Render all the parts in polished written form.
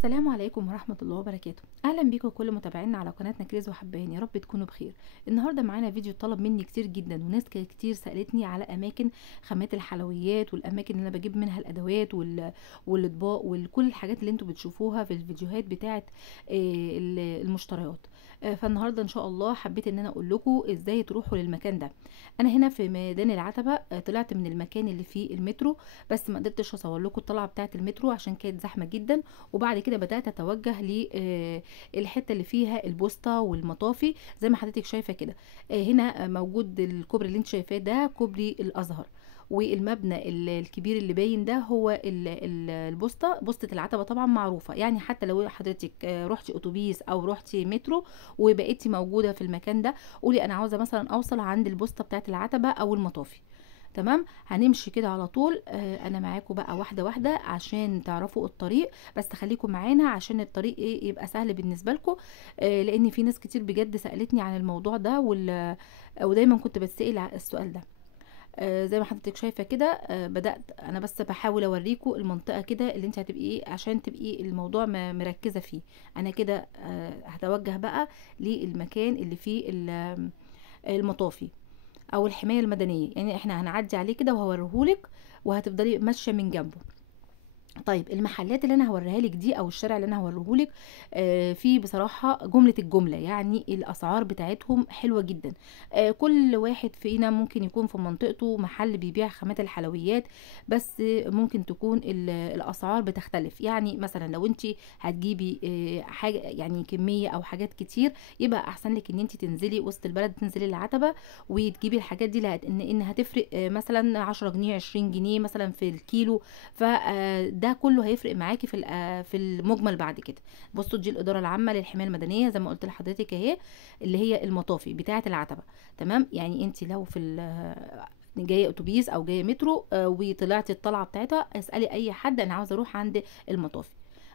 السلام عليكم ورحمة الله وبركاته. أهلا بيكم كل متابعينا على قناتنا كريز وحبان، يا رب تكونوا بخير. النهاردة معانا فيديو طلب مني كتير جدا، وناس كتير سألتني على أماكن خامات الحلويات والأماكن اللي أنا بجيب منها الأدوات والأطباق وكل الحاجات اللي انتوا بتشوفوها في الفيديوهات بتاعة المشتريات. فالنهاردة إن شاء الله حبيت إن أنا أقول لكم إزاي تروحوا للمكان ده. أنا هنا في ميدان العتبة، طلعت من المكان اللي فيه المترو، بس ما قدرتش أصور لكم الطلعة بتاعة المترو عشان كانت زحمة جدا. وبعد كده بدأت أتوجه للحتة اللي فيها البوسطة والمطافي زي ما حضرتك شايفة كده. هنا موجود الكوبري اللي انت شايفاه، ده كوبري الأزهر، والمبنى الكبير اللي باين ده هو البوسطة. بوسطة العتبة طبعا معروفة، يعني حتى لو حضرتك رحتي اتوبيس او رحتي مترو وبقيتي موجودة في المكان ده، قولي انا عاوزة مثلا اوصل عند البوسطة بتاعت العتبة او المطافي. تمام، هنمشي كده على طول. انا معاكم بقى واحده واحده عشان تعرفوا الطريق، بس خليكم معانا عشان الطريق ايه يبقى سهل بالنسبه لكم. لان في ناس كتير بجد سالتني عن الموضوع ده ودايما كنت بتسال السؤال ده. زي ما حضرتك شايفه كده. بدات انا بس بحاول اوريكم المنطقه كده اللي انت هتبقي ايه عشان تبقي الموضوع مركزه فيه. انا كده هتوجه بقى للمكان اللي فيه المطافي او الحمايه المدنيه، يعني احنا هنعدي عليه كده وهوريهولك وهتفضلي ماشيه من جنبه. طيب المحلات اللي انا هوريها لك دي او الشارع اللي انا هوريه لك، في بصراحه جمله الجمله، يعني الاسعار بتاعتهم حلوه جدا. كل واحد فينا ممكن يكون في منطقته محل بيبيع خامات الحلويات، بس ممكن تكون الاسعار بتختلف. يعني مثلا لو انت هتجيبي حاجه يعني كميه او حاجات كتير، يبقى احسن لك ان انت تنزلي وسط البلد، تنزلي العتبه وتجيبي الحاجات دي، ان هتفرق مثلا 10 جنيه 20 جنيه مثلا في الكيلو. فده كله هيفرق معاكي في المجمل بعد كده. بصوا، دي الاداره العامه للحمايه المدنيه زي ما قلت لحضرتك اهي، اللي هي المطافي بتاعه العتبه. تمام، يعني انت لو في جايه اتوبيس او جايه مترو وطلعتي الطلعه بتاعتها، اسالي اي حد انا عاوزه اروح عند المطافي،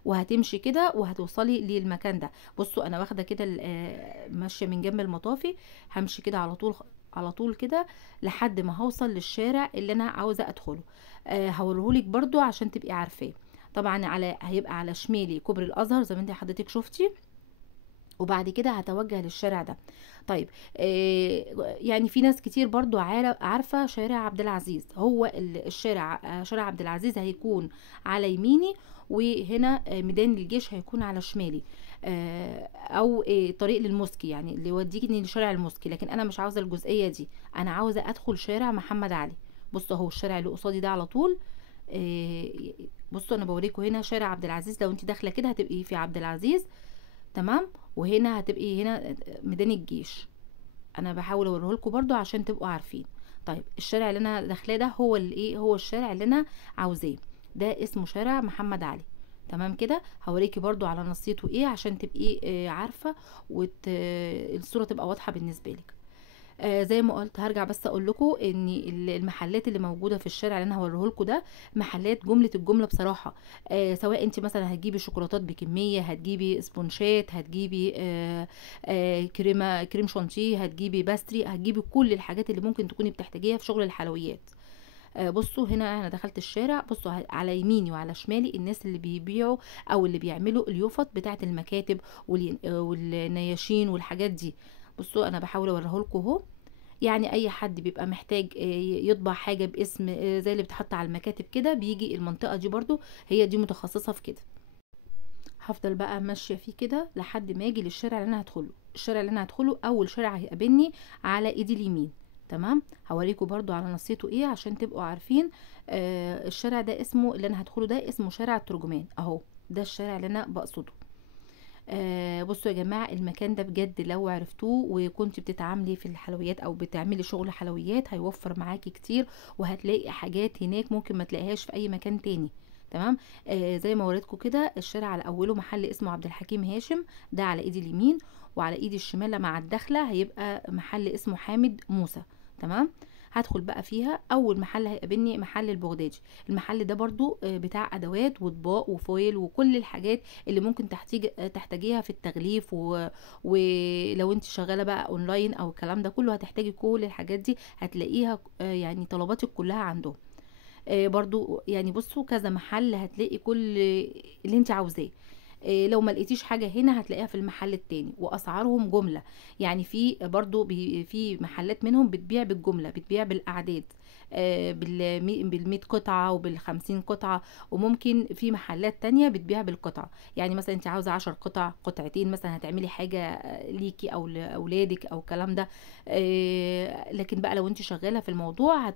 وهتمشي كده وهتوصلي للمكان ده. بصوا انا واخده كده ماشيه من جنب المطافي، همشي كده على طول على طول كده لحد ما هوصل للشارع اللي انا عاوزه ادخله. هوريهولك برضو عشان تبقي عارفاه. طبعا هيبقى على شمالي كوبري الازهر زي ما انت حضرتك شفتي، وبعد كده هتوجه للشارع ده. طيب، يعني في ناس كتير برضو عارفة شارع عبد العزيز. هو الشارع شارع عبد العزيز هيكون على يميني، وهنا ميدان الجيش هيكون على شمالي. او طريق للموسكي، يعني اللي يوديكي لشارع الموسكي، لكن انا مش عاوزة الجزئية دي، انا عاوزة ادخل شارع محمد علي. بصوا اهو الشارع اللي قصادي ده على طول. آه، بصوا انا بوريكم هنا شارع عبد العزيز، لو انت داخله كده هتبقي في عبد العزيز. تمام، وهنا هتبقي هنا ميدان الجيش. انا بحاول اوريه لكم برضو عشان تبقوا عارفين. طيب الشارع اللي انا داخلاه ده هو الايه، هو الشارع اللي انا عاوزاه، ده اسمه شارع محمد علي. تمام كده، هوريكي برضو على نصيته ايه عشان تبقي عارفه الصوره تبقى واضحه بالنسبه لك. زي ما قلت، هرجع بس اقول لكم ان المحلات اللي موجوده في الشارع اللي انا هوريه لكم ده محلات جمله الجمله بصراحه. سواء انت مثلا هتجيبي شوكولاتات بكميه، هتجيبي سبونشات، هتجيبي كريم شانتيه، هتجيبي باستري، هتجيبي كل الحاجات اللي ممكن تكوني بتحتاجيها في شغل الحلويات. بصوا هنا انا دخلت الشارع، بصوا على يميني وعلى شمالي الناس اللي بيبيعوا او اللي بيعملوا اليوفط بتاعه المكاتب والنياشين والحاجات دي. بصوا انا بحاول اوريه لكم اهو. يعني اي حد بيبقى محتاج يطبع حاجه باسم زي اللي بتحط على المكاتب كده، بيجي المنطقه دي برضو، هي دي متخصصه في كده. هفضل بقى ماشيه فيه كده لحد ما اجي للشارع اللي انا هدخله. الشارع اللي انا هدخله اول شارع هيقابلني على ايدي اليمين. تمام، هوريكم برضو على نصيته ايه عشان تبقوا عارفين. الشارع ده اسمه، اللي انا هدخله ده اسمه شارع الترجمان اهو، ده الشارع اللي انا بقصده. بصوا يا جماعة، المكان ده بجد لو عرفتوه وكنت بتتعاملي في الحلويات او بتعملي شغل حلويات هيوفر معاكي كتير، وهتلاقي حاجات هناك ممكن ما تلاقيهاش في اي مكان تاني. تمام، زي ما وريتكم كده، الشارع على اوله محل اسمه عبد الحكيم هاشم، ده على ايدي اليمين، وعلى ايدي الشمال مع الدخلة هيبقى محل اسمه حامد موسى. تمام، هدخل بقى فيها. اول محل هيقابلني محل البغدادي. المحل ده برضو بتاع ادوات واطباق وفويل وكل الحاجات اللي ممكن تحتاجيها في التغليف ولو انت شغاله بقى اونلاين او الكلام ده كله، هتحتاجي كل الحاجات دي، هتلاقيها يعني طلباتك كلها عندهم. برضو يعني بصوا كذا محل هتلاقي كل اللي انت عاوزاه. لو ما لقيتيش حاجه هنا هتلاقيها في المحل التاني، واسعارهم جمله. يعني في برضو في محلات منهم بتبيع بالجمله، بتبيع بالاعداد، بال100 قطعه وبال50 قطعه. وممكن في محلات تانية بتبيع بالقطعه، يعني مثلا انت عاوزه 10 قطع، قطعتين مثلا، هتعملي حاجه ليكي او لاولادك او الكلام ده. لكن بقى لو انت شغاله في الموضوع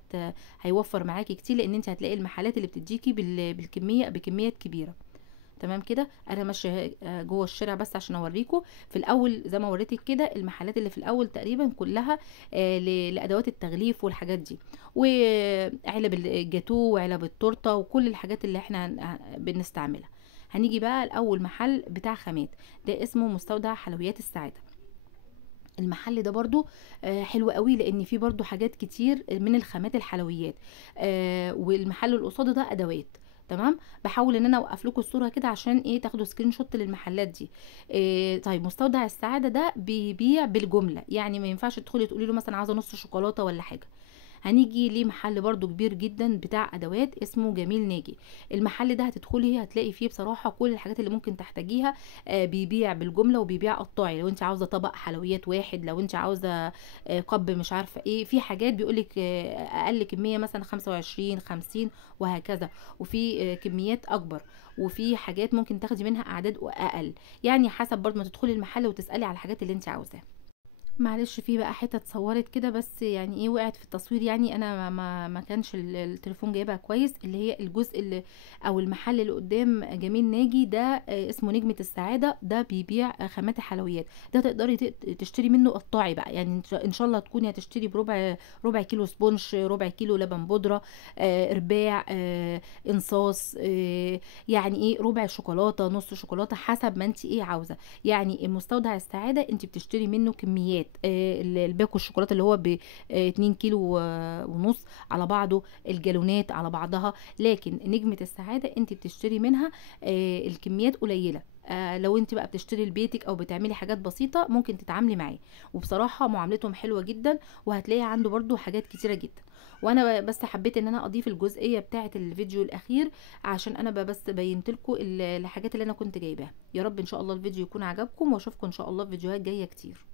هيوفر معاكي كتير، لان انت هتلاقي المحلات اللي بتديكي بالكميه، بكميات كبيره. تمام كده. انا ماشيه جوه الشارع بس عشان اوريكم. في الاول زي ما وريتك كده، المحلات اللي في الاول تقريبا كلها لادوات التغليف والحاجات دي، وعلب الجاتو وعلب التورته وكل الحاجات اللي احنا بنستعملها. هنيجي بقى لاول محل بتاع خامات، ده اسمه مستودع حلويات السعاده. المحل ده برضو حلو قوي، لان فيه برضو حاجات كتير من الخامات الحلويات. والمحل اللي قصاده ده ادوات. تمام. بحاول ان انا اوقف لكم الصوره كده عشان ايه تاخدوا سكرين شوت للمحلات دي. طيب مستودع السعاده ده بيبيع بالجمله، يعني ما ينفعش تدخلي تقولي له مثلا عاوزه نص شوكولاته ولا حاجه. هنيجي ليه محل برضو كبير جدا بتاع ادوات اسمه جميل ناجي. المحل ده هتدخلي هتلاقي فيه بصراحه كل الحاجات اللي ممكن تحتاجيها. بيبيع بالجمله وبيبيع قطاعي، لو انت عاوزه طبق حلويات واحد، لو انت عاوزه قب مش عارفه ايه، في حاجات بيقولك اقل كميه مثلا 25 50 وهكذا، وفي كميات اكبر، وفي حاجات ممكن تاخدي منها اعداد اقل. يعني حسب برضو ما تدخلي المحل وتسالي على الحاجات اللي انت عاوزاها. معلش في بقى حتة اتصورت كده، بس يعني ايه وقعت في التصوير، يعني انا ما كانش التليفون جايبها كويس. اللي هي الجزء اللي او المحل اللي قدام جميل ناجي ده اسمه نجمة السعادة. ده بيبيع خامات الحلويات. ده تقدري تشتري منه قطاعي بقى، يعني ان شاء الله تكوني هتشتري ربع كيلو سبونش، ربع كيلو لبن بودرة، رباع، انصاص، يعني ايه ربع شوكولاتة، نص شوكولاتة، حسب ما انت ايه عاوزة. يعني مستودع السعادة انت بتشتري منه كميات. الباكو الشوكولاته اللي هو ب 2 كيلو ونص على بعضه، الجالونات على بعضها. لكن نجمة السعادة انت بتشتري منها الكميات قليلة. لو انت بقى بتشتري لبيتك او بتعملي حاجات بسيطة ممكن تتعاملي معاه. وبصراحة معاملتهم حلوة جدا، وهتلاقي عنده برضو حاجات كتيرة جدا. وانا بس حبيت ان انا اضيف الجزئية بتاعة الفيديو الاخير عشان انا بس بينت لكم الحاجات اللي انا كنت جايباها. يا رب ان شاء الله الفيديو يكون عجبكم، واشوفكم ان شاء الله في فيديوهات جاية كتير.